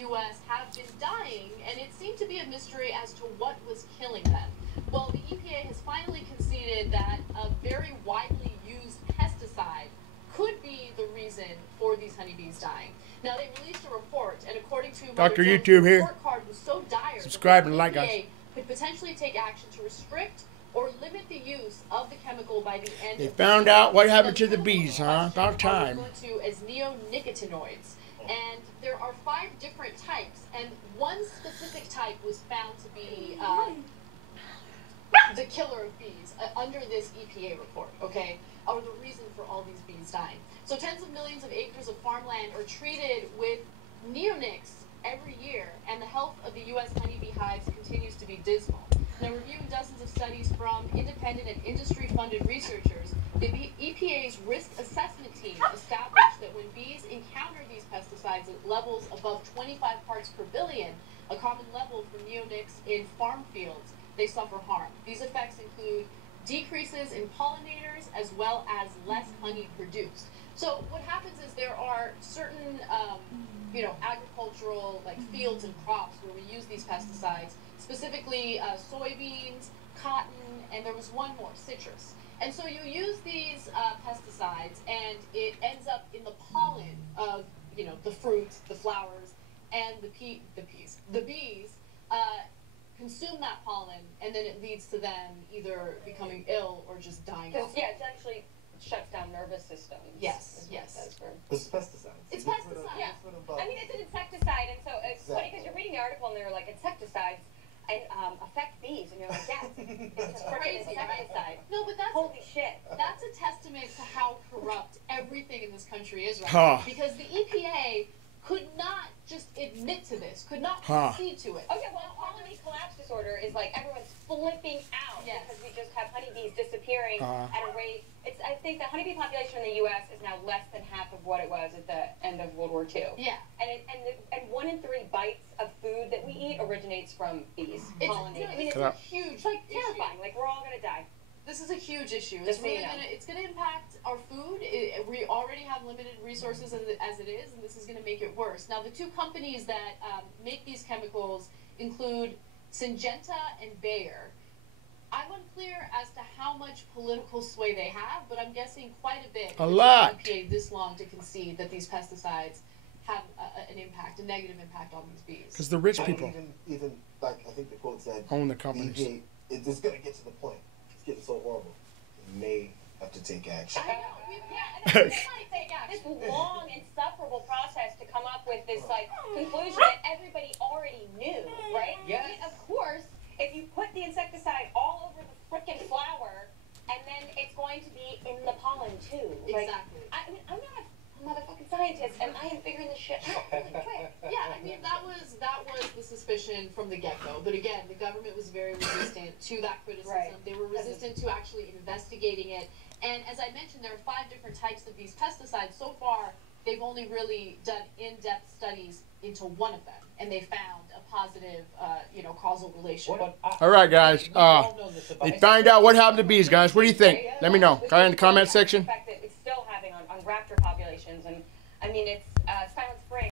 U.S. have been dying, and it seemed to be a mystery as to what was killing them. Well, the EPA has finally conceded that a very widely used pesticide could be the reason for these honeybees dying. Now, they released a report, and according to Dr. Jones, YouTube the here. report card was so dire Subscribe that and the like, EPA guys. could potentially take action to restrict or limit the use of the chemical by the end They of found the year. out what happened Now, to the bees, huh? About time. Are referred to as neonicotinoids, and there are 5 different types, and one specific type was found to be the killer of bees under this EPA report, okay, or the reason for all these bees dying. So tens of millions of acres of farmland are treated with neonics every year, and the health of the U.S. honeybee hives continues to be dismal. Now, reviewing dozens of studies from independent and industry-funded researchers, the EPA's risk assessment team established that when bees encounter these pesticides at levels above 25 parts per billion, a common level for neonics in farm fields, they suffer harm. These effects include decreases in pollinators as well as less honey produced. So what happens is there are certain, agricultural fields and crops where we use these pesticides, specifically soybeans, cotton, and there was one more, citrus. And so you use these pesticides, and it ends up in the pollen of, the fruits, the flowers, and the bees consume that pollen, and then it leads to them either becoming ill or just dying. Yeah, it actually shuts down nervous systems. Yes, yes. It's pesticides. It's pesticides. Yeah. I mean, it's an insecticide, and so it's funny because you're reading the article and they're like, insecticides affect bees, and you're like, yes, it's a freaking insecticide. No, but that's holy shit. That's a testament to how corrupt everything in this country is right Huh. now. Because the EPA could not just admit to this, could not concede to it. Okay, well, colony collapse disorder is like everyone's flipping out because we just have honeybees disappearing at a rate. I think the honeybee population in the U.S. is now less than half of what it was at the end of World War II. Yeah. And 1 in 3 bites of food that we eat originates from bees. It's a huge, terrifying. Like, we're all gonna die. This is a huge issue. It's really gonna impact our food. We already have limited resources as it is, and this is gonna make it worse. Now, the 2 companies that make these chemicals include Syngenta and Bayer. I'm unclear as to how much political sway they have, but I'm guessing quite a bit. A lot. It took EPA this long to concede that these pesticides have a negative impact on these bees. Because the rich people even like I think the quote said, own the companies. EPA, it's going to get to the point. It's getting so horrible. It may have to take action. I know. This long, insufferable process to come up with this conclusion that everybody already knew, right? Yes. I mean, of course, if you put the insecticide all over the frickin' flower, and then it's going to be in the pollen too. Exactly. I mean, I'm not a motherfucking scientist, and I am figuring this shit out really quick. Yeah, I mean that was the suspicion from the get-go. But again, the government was very resistant to that criticism. Right. They were resistant to actually investigating it. And as I mentioned, there are 5 different types of these pesticides. So far, they've only really done in-depth studies into one of them, and they found a positive, causal relation. All right, guys. They find out what happened to bees, guys. What do you think? Let me know. Guys in the comment section. The effect that it's still having on raptor populations, and I mean, it's silence